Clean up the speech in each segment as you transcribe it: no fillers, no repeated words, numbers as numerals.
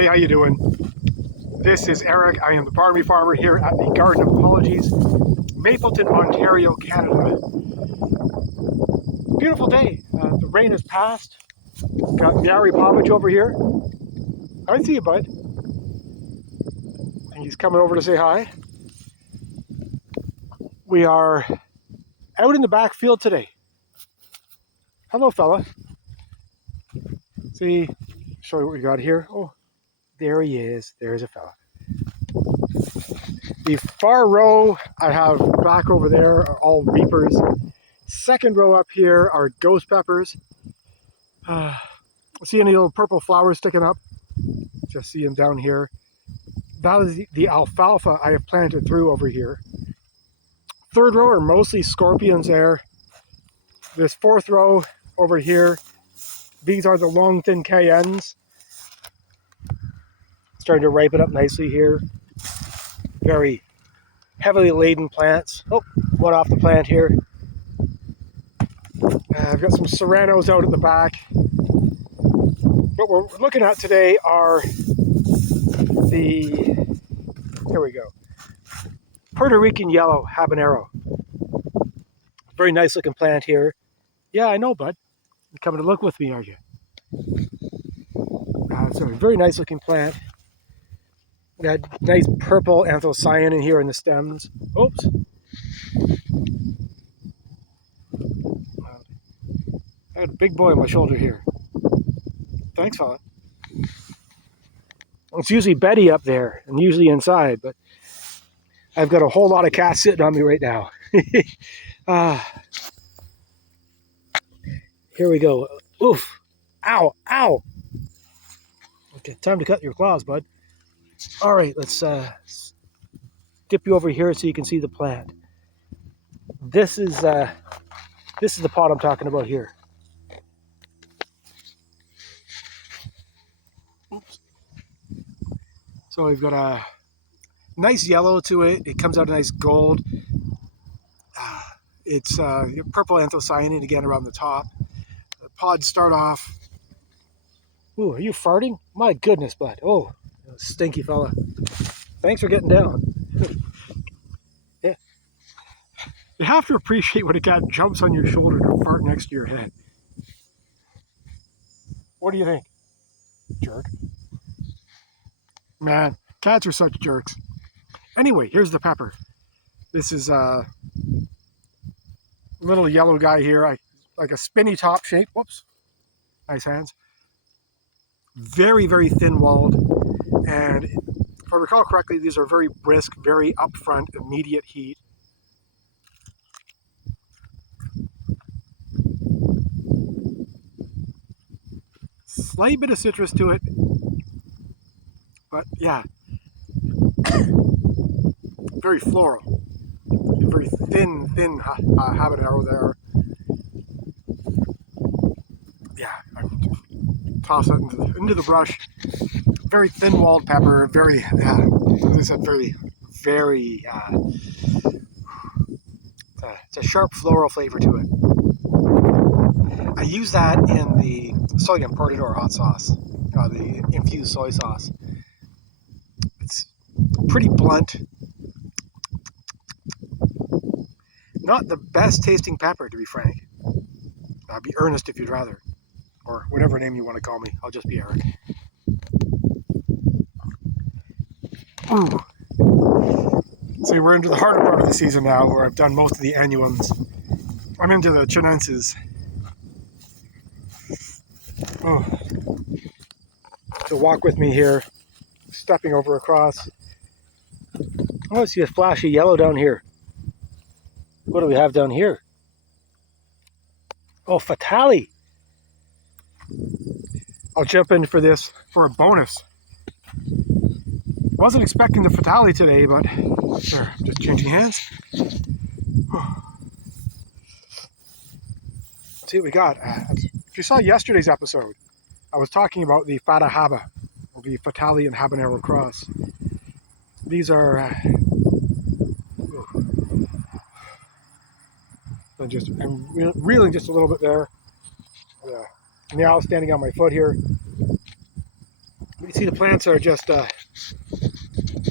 Hey, how you doing? This is Eric. I am the Barmy Farmer here at the Garden of Apologies, Mapleton, Ontario, Canada. Beautiful day. The rain has passed. Got Gary Poppage over here. I see you, bud. And he's coming over to say hi. We are out in the back field today. Hello, fella. See, show you what we got here. Oh, there he is. There's a fella. The far row I have back over there are all reapers. Second row up here are ghost peppers. See any little purple flowers sticking up? Just see them down here. That is the alfalfa I have planted through over here. Third row are mostly scorpions there. This fourth row over here, these are the long thin cayennes. Starting to ripen up nicely here. Very heavily laden plants. Oh, one off the plant here. I've got some serranos out at the back. What we're looking at today are here we go, Puerto Rican Yellow Habanero. Very nice looking plant here. Yeah, I know, bud. You're coming to look with me, are you? It's a very nice looking plant. Got nice purple anthocyanin here in the stems. Oops. I got a big boy on my shoulder here. Thanks, fella. It's usually Betty up there and usually inside, but I've got a whole lot of cats sitting on me right now. Here we go. Oof. Ow. Ow. Okay, time to cut your claws, bud. All right, let's dip you over here so you can see the plant. This is the pot I'm talking about here. Oops. So we've got a nice yellow to it. It comes out a nice gold. It's purple anthocyanin again around the top. The pods start off. Ooh, are you farting? My goodness, bud. Oh, stinky fella. Thanks for getting down. Yeah. You have to appreciate when a cat jumps on your shoulder to fart next to your head. What do you think, jerk? Man, cats are such jerks. Anyway, here's the pepper. This is a little yellow guy here, like a spinny top shape. Whoops. Nice hands. Very, very thin-walled. And if I recall correctly, these are very brisk, very upfront, immediate heat. Slight bit of citrus to it. But yeah, very floral. Very thin habanero there. Yeah, toss it into the brush. Very thin-walled pepper. Very, as I said, very. It's a sharp floral flavor to it. I use that in the Soyum Portador hot sauce, the infused soy sauce. It's pretty blunt. Not the best tasting pepper, to be frank. I'd be Ernest if you'd rather. Or whatever name you want to call me. I'll just be Eric. Ooh. See, we're into the harder part of the season now, where I've done most of the Annuums. I'm into the Chinenses. Oh. So walk with me here, stepping over across. Oh, I see a flashy yellow down here. What do we have down here? Oh, Fatalii. I'll jump in for this for a bonus. Wasn't expecting the Fatalii today, but there, just changing hands. Let's see what we got. If you saw yesterday's episode, I was talking about the Fata Haba, or the Fatalii and Habanero cross. These are I'm reeling just a little bit there. Now standing on my foot here. You see the plants are just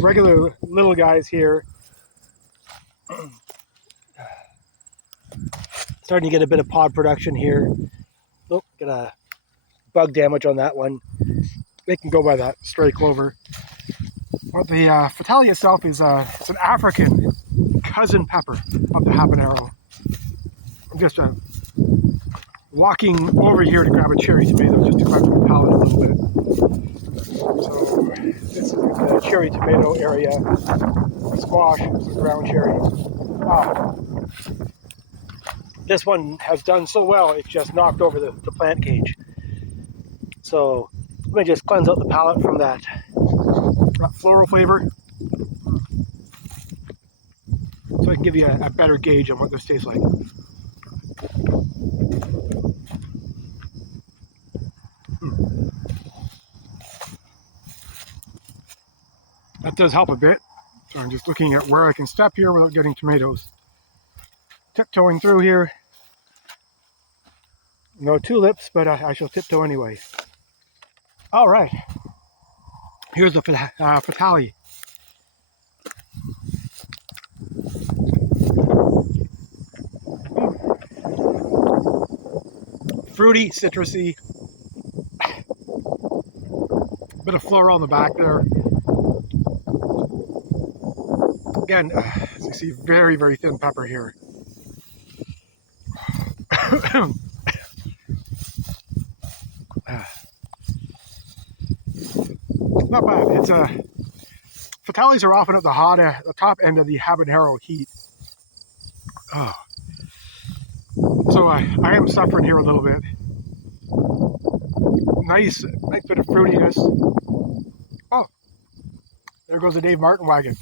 regular little guys here. Starting to get a bit of pod production here. Oh, got a bug damage on that one. They can go by that stray clover. But the Fatalii itself is it's an African cousin pepper of the habanero. I'm just walking over here to grab a cherry tomato just to cleanse my palate a little bit. So this is the cherry tomato area. Squash, some ground cherries. Wow. This one has done so well, it just knocked over the plant cage. So let me just cleanse out the palate from that floral flavor, so I can give you a better gauge on what this tastes like. That does help a bit. So I'm just looking at where I can step here without getting tomatoes. Tiptoeing through here. No tulips, but I shall tiptoe anyway. All right. Here's the Fatalii. Fruity, citrusy. Bit of floral on the back there. Again, as you see, very, very thin pepper here. Not bad. It's Fataliis are often at the top end of the habanero heat. Oh. So I am suffering here a little bit. Nice bit of fruitiness. Oh, there goes the Dave Martin wagon.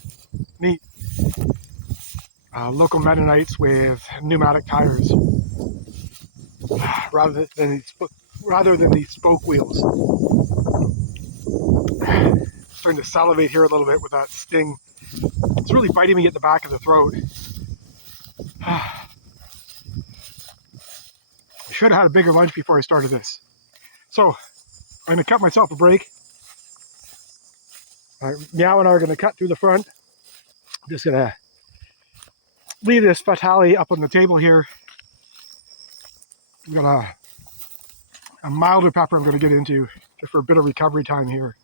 Neat. Local Mennonites with pneumatic tires rather than these spoke wheels. Starting to salivate here a little bit with that sting. It's really biting me at the back of the throat. I should have had a bigger lunch before I started this. So I'm going to cut myself a break. Meow and I are going to cut through the front. I'm just going to leave this Fatalii up on the table here. I've got a milder pepper I'm going to get into just for a bit of recovery time here.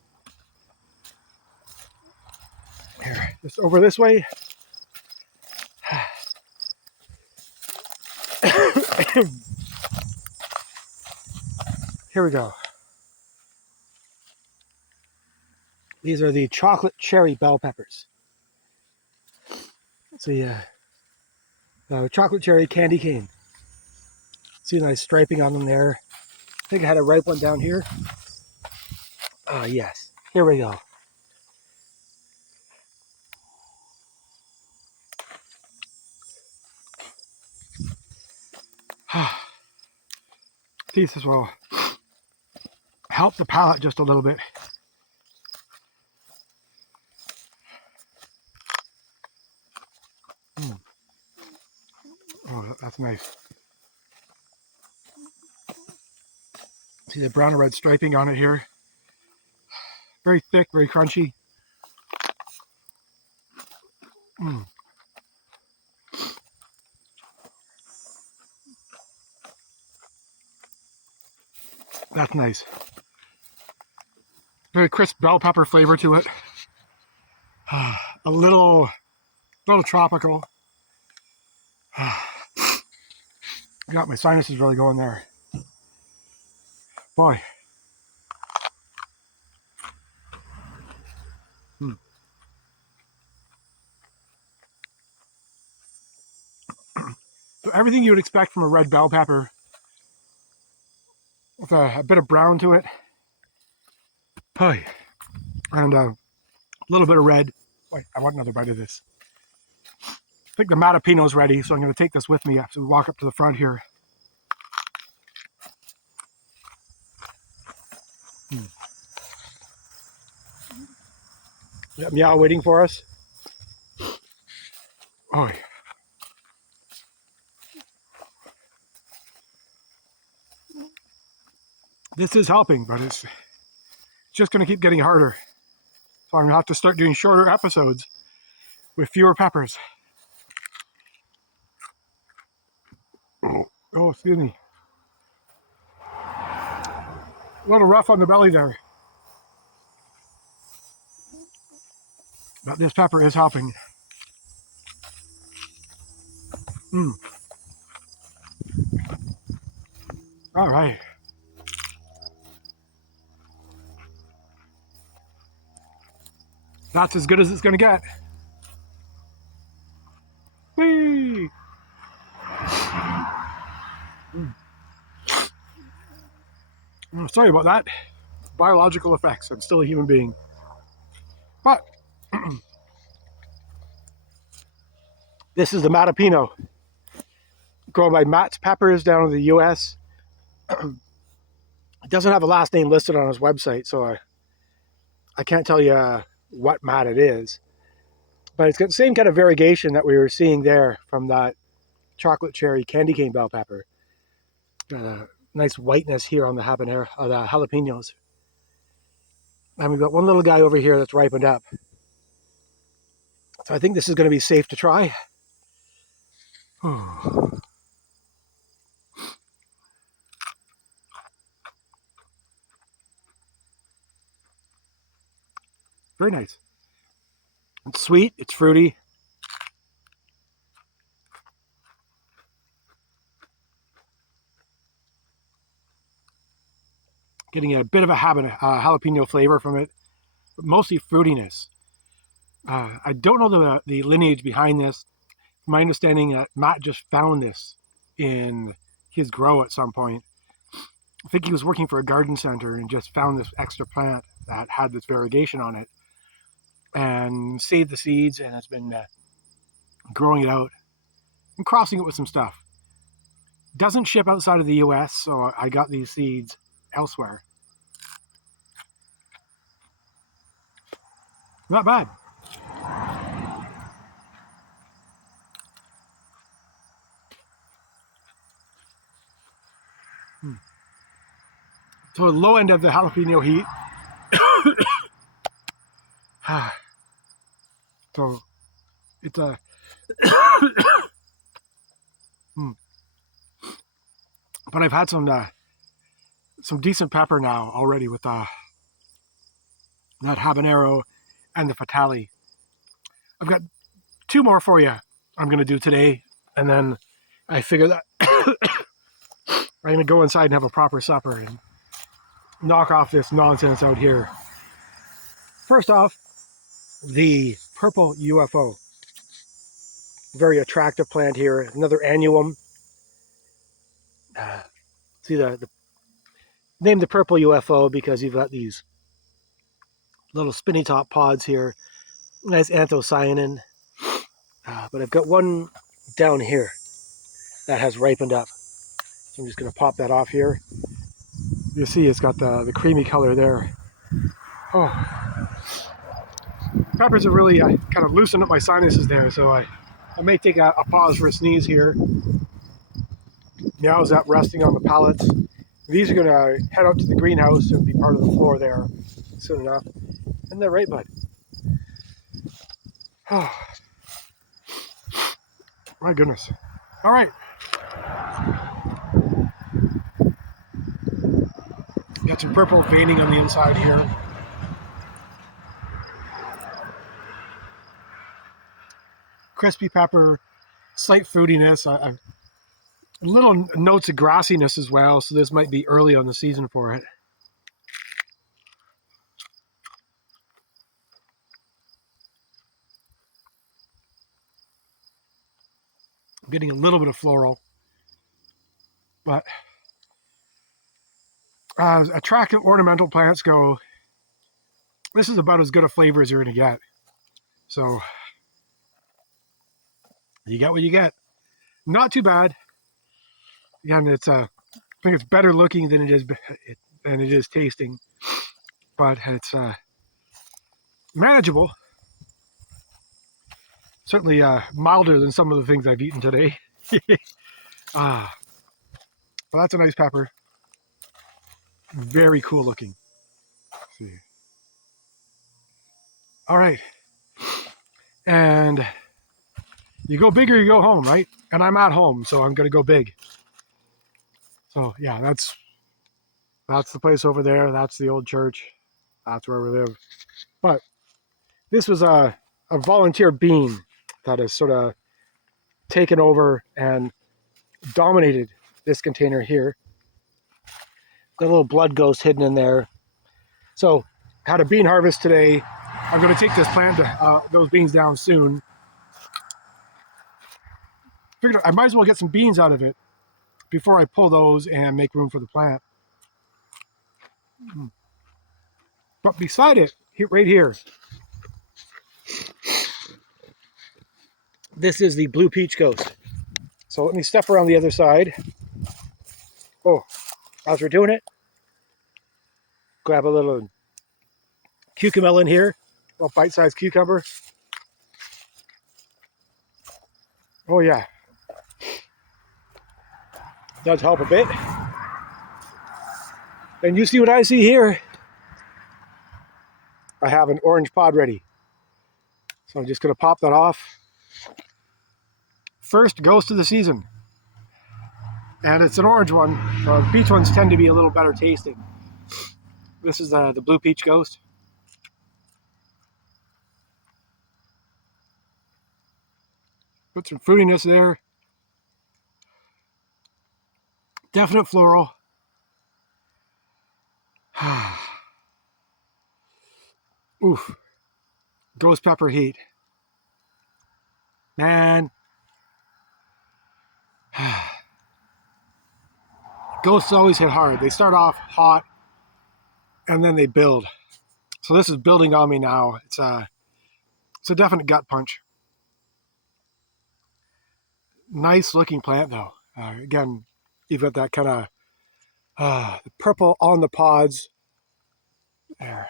Here, just over this way. Here we go. These are the chocolate cherry bell peppers. It's a chocolate cherry candy cane. See a nice striping on them there. I think I had a ripe one down here. Yes. Here we go. These as well help the palate just a little bit. Oh, that's nice. See the brown and red striping on it here. Very thick, very crunchy. That's nice. Very crisp bell pepper flavor to it. A little tropical. Got my sinuses really going there. Boy. So everything you would expect from a red bell pepper, with a bit of brown to it. Boy. And a little bit of red. Wait, I want another bite of this. I think the Mattapeno is ready, so I'm going to take this with me after we walk up to the front here. Meow waiting for us. Oh, this is helping, but it's just going to keep getting harder. So I'm going to have to start doing shorter episodes with fewer peppers. Oh, excuse me. A little rough on the belly there. But this pepper is helping. All right. That's as good as it's going to get. Whee! Sorry about that. Biological effects. I'm still a human being. But this is the Mattapeno, grown by Matt's Peppers down in the US. It doesn't have a last name listed on his website, so I can't tell you what Matt it is. But it's got the same kind of variegation that we were seeing there from that chocolate cherry candy cane bell pepper. Got a nice whiteness here on the habanero, the jalapenos. And we've got one little guy over here that's ripened up. So I think this is going to be safe to try. Very nice. It's sweet, it's fruity. Getting a bit of a jalapeno flavor from it, but mostly fruitiness. I don't know the lineage behind this. My understanding that Matt just found this in his grow at some point. I think he was working for a garden center and just found this extra plant that had this variegation on it and saved the seeds and has been growing it out and crossing it with some stuff. Doesn't ship outside of the US, so I got these seeds elsewhere. Not bad. So the low end of the jalapeno heat. So it's a but I've had some decent pepper now already with that habanero and the Fatalii. I've got two more for you I'm going to do today, and then I figure that I'm going to go inside and have a proper supper and knock off this nonsense out here. First off, the Purple UFO. Very attractive plant here. Another Annuum. See the name the Purple UFO because you've got these little spinny top pods here. Nice anthocyanin. But I've got one down here that has ripened up. So I'm just going to pop that off here. You see it's got the creamy color there. Oh, peppers have really kind of loosened up my sinuses there, so I may take a pause for a sneeze here. Meows up resting on the pallets. These are going to head out to the greenhouse and be part of the floor there soon enough. And they're right, bud. Oh, my goodness. All right. Got some purple veining on the inside here. Crispy pepper, slight fruitiness, little notes of grassiness as well, so this might be early on the season for it. I'm getting a little bit of floral, but as attractive ornamental plants go, this is about as good a flavor as you're going to get. So you get what you get. Not too bad. Again, I think it's better looking than it is tasting, but it's manageable. Certainly milder than some of the things I've eaten today. Well, that's a nice pepper. Very cool looking. see. All right. And you go big or you go home, right? And I'm at home, so I'm going to go big. So yeah, that's the place over there. That's the old church. That's where we live. But this was a volunteer bean that has sort of taken over and dominated this container here. Got a little blood ghost hidden in there. So had a bean harvest today. I'm going to take this plant, those beans down soon. Figured I might as well get some beans out of it before I pull those and make room for the plant. But beside it, right here, this is the blue peach ghost. So let me step around the other side. Oh, as we're doing it, grab a little cucumber in here, a bite-sized cucumber. Oh yeah, does help a bit. And you see what I see here? I have an orange pod ready. So I'm just gonna pop that off. First ghost of the season. And it's an orange one. Peach ones tend to be a little better tasting. This is the blue peach ghost. Put some fruitiness there. Definite floral. Oof. Ghost pepper heat. Man. Ghosts always hit hard. They start off hot and then they build. So this is building on me now. It's a definite gut punch. Nice looking plant though. Again, you've got that kind of the purple on the pods. There.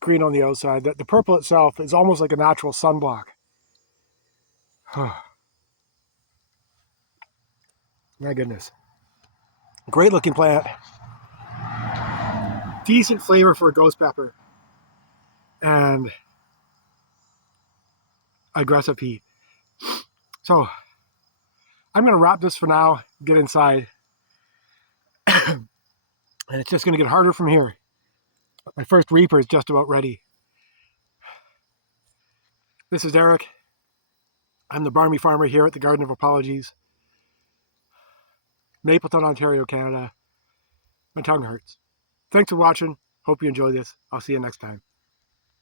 Green on the outside. The purple itself is almost like a natural sunblock. My goodness. Great looking plant. Decent flavor for a ghost pepper. And aggressive heat. So I'm going to wrap this for now, get inside. And it's just going to get harder from here. My first reaper is just about ready. This is Erik. I'm the Barmy Farmer here at the Garden of Apologies. Mapleton, Ontario, Canada. My tongue hurts. Thanks for watching. Hope you enjoy this. I'll see you next time.